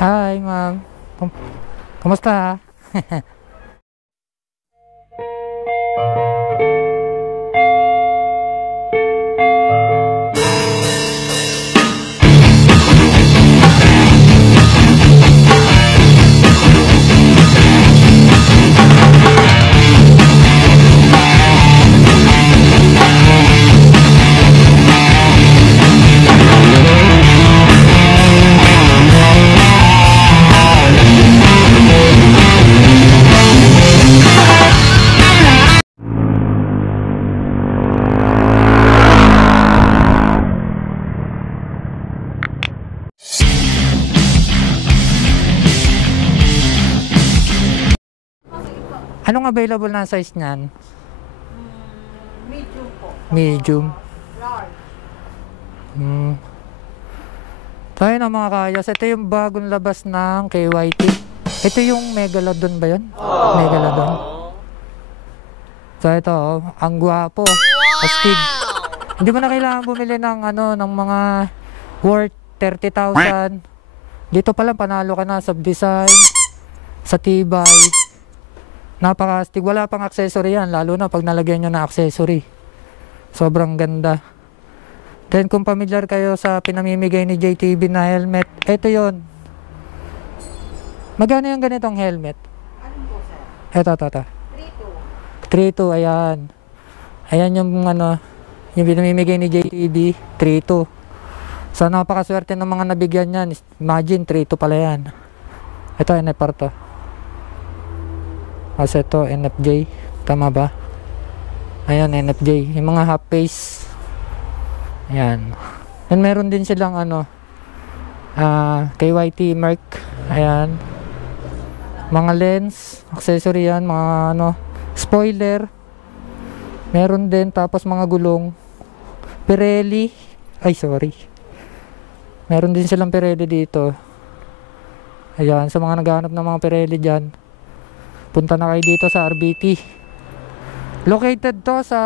Hi, ma'am. Kum- Kumusta? Anong available na size niyan? Medium po. Medium. Large. Tayo na mga kayos. Ito yung bagong labas ng KYT. Ito yung Megalodon ba yun? Megalodon. So ito, ang gwapo. Astig. Hindi mo na kailangan bumili ng ng mga worth 30,000. Dito pa lang panalo ka na sa design, sa tibay. Napaka-astig. Wala pang accessory yan, lalo na pag nalagyan nyo na accessory. Sobrang ganda. Then kung familiar kayo sa pinamimigay ni JTB na helmet, ito yon. Magkano yung ganitong helmet? Anong po, sir? Ito. 3.2, ayan. Ayan yung yung pinamimigay ni JTB, 3.2. So napakaswerte ng mga nabigyan yan. Imagine, 3.2 pala yan. Ito, NFR to. Kasi ito, NFJ. Tama ba? Ayan, NFJ. Yung mga half face. Ayan. And meron din silang KYT mark. Ayan. Mga lens, accessory yan, mga spoiler. Meron din, tapos mga gulong. Pirelli. Ay, sorry. Meron din silang Pirelli dito. Ayan, sa mga naghahanap ng mga Pirelli dyan, punta na kayo dito sa RBT. Located to sa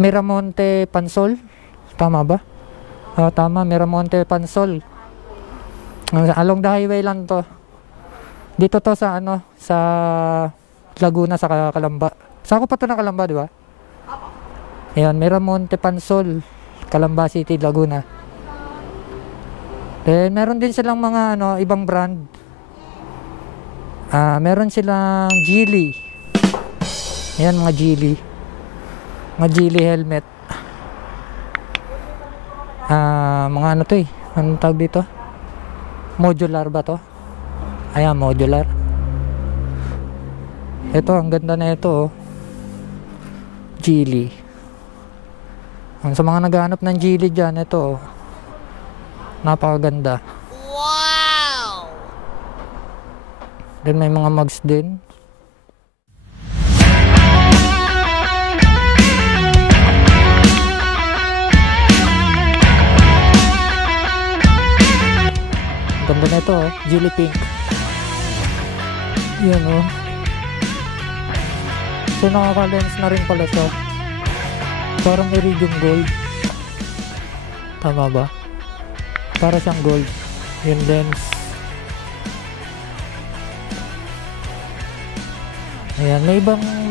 Miramonte, Pansol. Tama ba? Tama, Miramonte, Pansol. Along the highway lang to. Dito to sa sa Laguna, sa Calamba. Saan ko pa to na Calamba, di ba? Ayan, Miramonte, Pansol, Calamba City, Laguna. Then meron din silang mga ibang brand. Meron silang Geely. Ayan, mga Geely. Mga Geely helmet. Mga to eh. Anong tawag dito? Modular ba to? Ayan, modular. Ito, ang ganda na ito, oh. Geely. Sa mga naghahanap ng Geely dyan, ito, oh. Napakaganda. Wow! Then may mga mugs din. Ganda na ito, oh. Geely pink. Yan, oh. So nakaka-lens na rin pala siya. Parang iridium gold. Tama ba? Para siyang gold. Yung lens. Ayan, may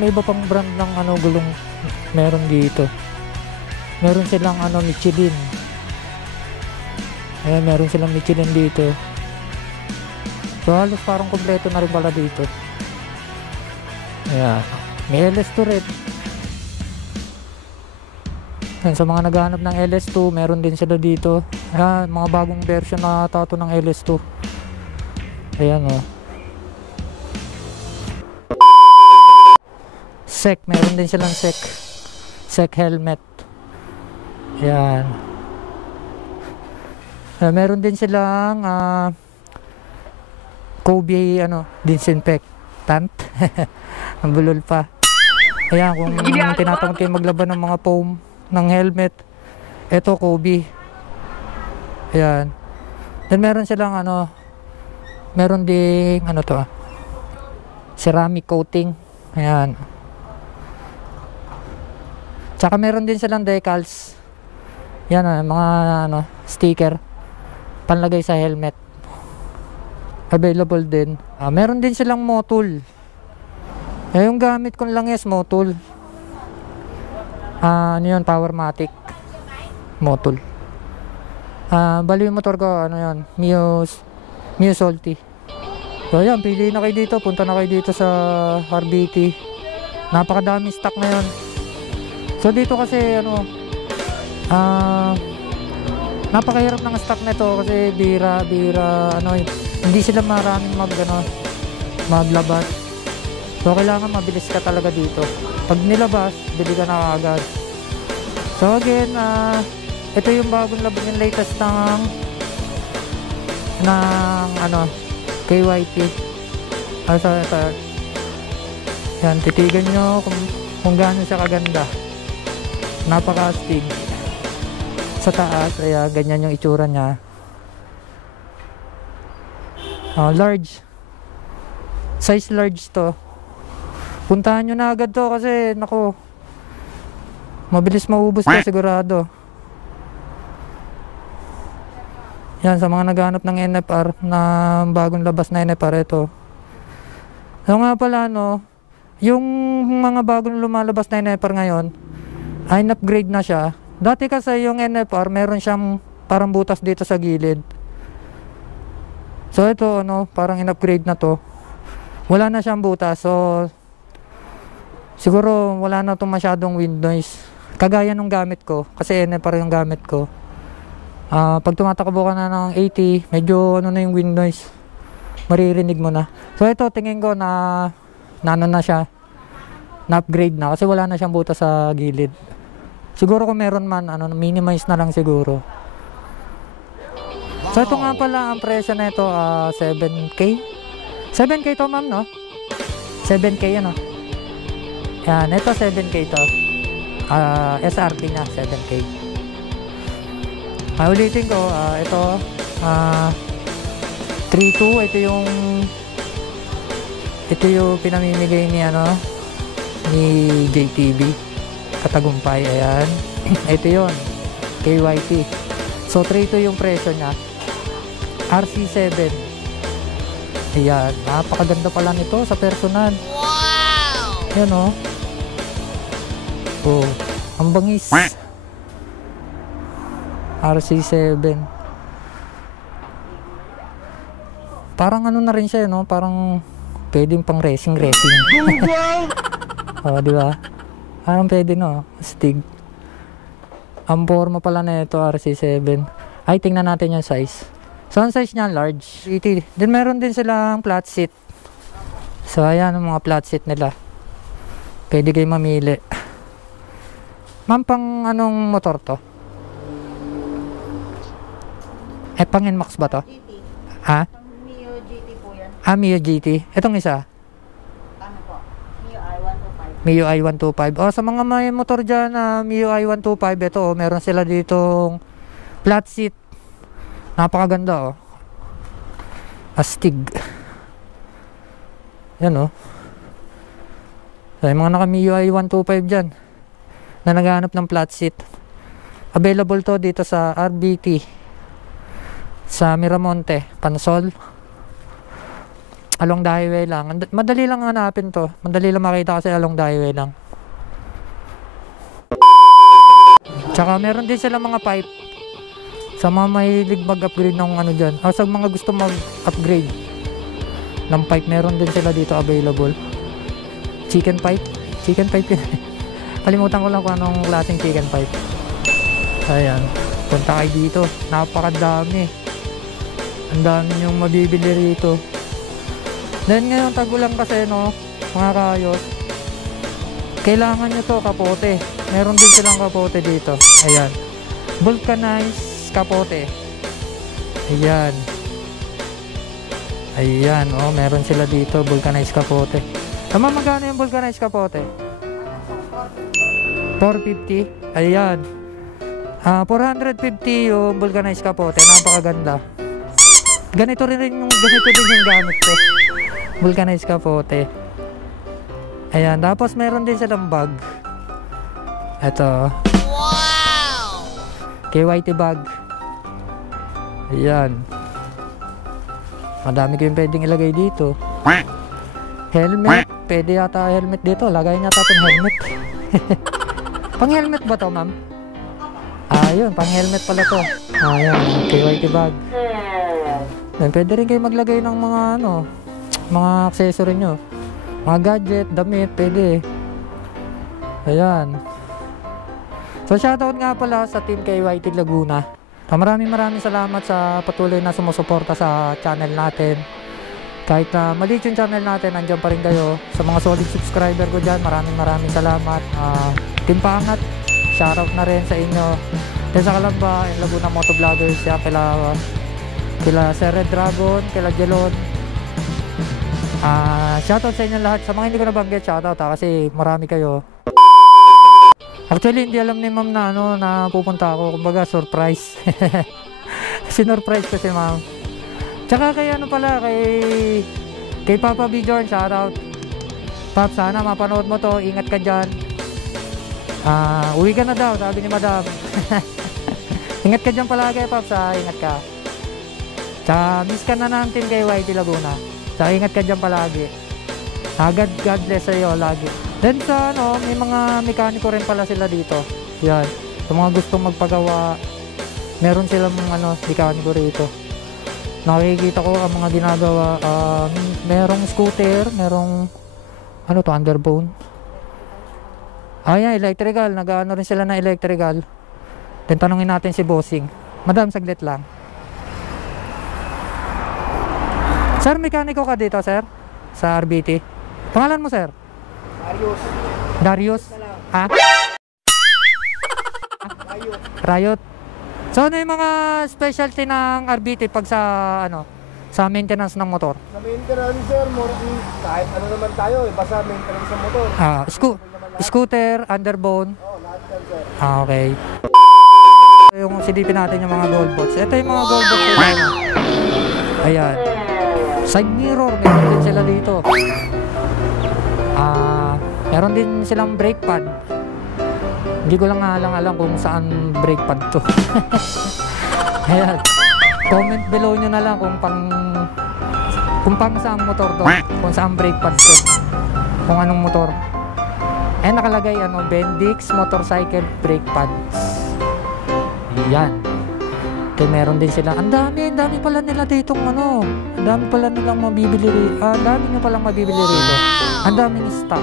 iba pang brand ng gulong meron dito. Meron silang Michelin. Ayan, meron silang Michelin dito. So halos parang kompleto na rin pala dito. Ayan, may LS2 rin. Ayan, sa mga naghahanap ng LS2, meron din sila dito. Ayan, mga bagong version na tato ng LS2. Ayan, oh. SEC, meron din silang SEC helmet. Ayan. Meron din silang Kobe disinfectant. Ang bulol pa. Ayan, kung tinatamad kayo maglaban ng mga foam ng helmet, eto Kobe. Ayan. Then meron silang meron ding ceramic coating. Ayan. Tsaka meron din silang decals. Yan, mga sticker panlagay sa helmet. Available din. Meron din silang motul. Yung gamit ko lang is motul. Ano yun? Powermatic. Motul. Bali yung motor ko, ano yun? Mio Salty. So ayan, pili na kayo dito. Punta na kayo dito sa RBT. Napakadami stock ngayon. So dito kasi ano, napakahirap ng stock nito kasi bira ano, hindi sila maraming maglabas. So kailangan mabilis ka talaga dito. Pag nilabas, bili ka na agad. So again, ito yung bagong labas, yung latest ng ano, KYT. So ito, yan, titigan nyo kung gaano siya kaganda. Napaka-astig. Sa taas, kaya ganyan yung itsura niya. Large. Size large to. Puntahan nyo na agad to kasi nako, mabilis maubos to sigurado. Yan, sa mga naghanap ng NFR na bagong labas na NFR, ito. So nga pala no, yung mga bagong lumalabas na NFR ngayon ay in-upgrade na siya. Dati kasi yung NFR meron siyang parang butas dito sa gilid. So ito ano, parang in-upgrade na to. Wala na siyang butas. So siguro wala na itong masyadong wind noise. Kagaya nung gamit ko, kasi NFR yung gamit ko. Pag tumatakbo ka na ng 80, medyo ano na yung wind noise. Maririnig mo na. So ito tingin ko na ano na siya. Na-upgrade na kasi wala na siyang butas sa gilid. Siguro kung meron man, ano, minimize na lang siguro. So ito nga pala ang presyo na ito, 7K. 7K to ma'am, no? 7K ano? Yan, ito 7K to. SRP niya, 7K. Ulitin ko, ito 3.2, ito yung pinamimigay ni ano, ni JTB Katagumpay. Ayan. Ito yun, KYT. So 3.2 yung presyo niya. RC7. Ayan, napakaganda pala nito sa personal. Wow! Yan o. Oh, ang bangis. RC7. Parang ano na rin siya, no? Parang pwedeng pang racing. Oh, di ba? Parang pwede, no? Astig. Ang forma pala na ito, RC7. Ay, tingnan natin yung size. So, ang size niya, large. Then, meron din silang flat seat. So, ayan ang mga flat seat nila. Pwede kayo mamili. Ma'am, pang anong motor to? Pang NMAX ba to? GT. Ha? Mio GT po yan. Mio GT. Itong isa? Ano po? Mio I-125. Mio i125. Sa mga may motor dyan na Mio i125, ito, meron sila ditong flat seat. Napakaganda, oh. Astig. Yan, oh. So, yung mga naka Mio i125 dyan na naghahanap ng flat seat, available to dito sa RBT sa Miramonte, Pansol, along the highway lang. Madali lang hanapin to, madali lang makita kasi along the highway lang. Tsaka meron din sila mga pipe sa mga mahilig mag-upgrade ng ano dyan, sa mga gusto mag-upgrade ng pipe, meron din sila dito available. Chicken pipe yun. Kalimutan ko lang kung anong klaseng chicken pipe. Ayan, punta kayo dito, napakadami. Ang dami yung mabibili rito. Then ngayon tagulang kasi, no, mga kayos, kailangan nyo to kapote. Meron din silang kapote dito. Ayan, vulcanized kapote. Ayan, oh, meron sila dito vulcanized kapote. Tama, magkano yung vulcanized kapote? 450. Ayan, 450 yung vulcanized kapote. Napakaganda. Ganito din yung gamit ko. Vulcanized kapote. Ayan, tapos meron din silang bag. Ito. Wow! KYT bag. Ayan. Madami kayong pwedeng ilagay dito. Helmet. Pwede yata helmet dito. Lagay niya itong helmet. Pang helmet ba to, ma'am? Ayun, pang helmet pala to. Ayan, KYT bag. Then, pwede rin kayo maglagay ng mga mga accessory nyo. Mga gadget, damit, pwede. Ayan. So, shoutout nga pala sa Team KYT Laguna. Maraming salamat sa patuloy na sumusuporta sa channel natin. Kahit maliit yung channel natin, nandiyan pa rin kayo. Sa mga solid subscriber ko dyan, maraming salamat. Team Pangat, shoutout na rin sa inyo. Then sa Kalamba, yung Laguna Motovloggers, yan, kila Sir Red Dragon, kila Jelon. Shoutout sa inyo lahat. Sa mga hindi ko nabanggit, shoutout kasi marami kayo. Actually, hindi alam ni ma'am na na pupunta ako. Kumbaga, surprise. Sinurprise ko si ma'am. Tsaka kay kay Papa B. Jorn, shoutout. Pap, sana mapanood mo to. Ingat ka dyan. Uwi ka na daw, sabi ni madam. Ingat ka dyan palagi, Pap. Ingat ka. Tsaka, miss ka na ng Team KYT Laguna. Tsaka, ingat ka dyan palagi. God bless sa'yo lagi. Then sa may mga mekaniko rin pala sila dito. Yan. Sa mga gustong magpagawa, meron silang mekaniko rito. Nakikita ko ang mga ginagawa. Merong scooter, merong underbone. Yan, electrical. Nag-ano rin sila na electrical. Then tanungin natin si Bossing. Madam, saglit lang. Sir, mekaniko ka dito, sir? Sa RBT. Pangalan mo, sir? Darius. Ha? Riot. So, ano yung mga specialty ng RBT pag sa maintenance ng motor? Sa maintenance, sir, kahit ano naman tayo, basta maintenance ng motor. Scooter, underbone. Lahat yan, sir. Okay. Yung silipin natin yung mga gold bots. Ito yung mga gold bots. Ayan. Side mirror, meron din sila dito. Meron din silang brake pad. Hindi ko lang alam kung saan brake pad to. Ayan. Comment below nyo na lang kung pang saan motor to. Kung saan brake pad to. Kung anong motor. Nakalagay Bendix Motorcycle Brake Pads. Yan. Kaya meron din sila. Ang dami pala nila ditong ang dami pala nilang mabibili rito. Ang dami nyo palang mabibili rito. Ang daming stock.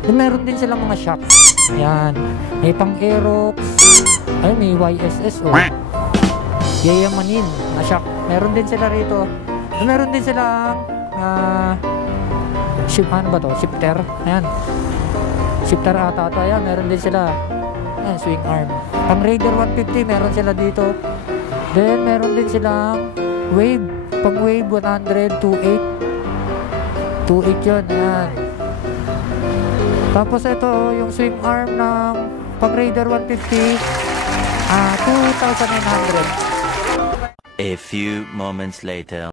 Then meron din silang mga shocks. Yan. May pang Aerox. Ay, may YSS Yayamanin na shock. Meron din sila rito. Meron din silang shifter. Ayan. Shifter ata ito. Ayan, meron din sila. Ayan, swing arm. Pang Raider 150, meron sila dito. Then, meron din silang wave. Pang wave 100, 2.8. 2.8 yun. Ayan. Tapos ito, yung swing arm ng pang Raider 150, 2,900. A few moments later.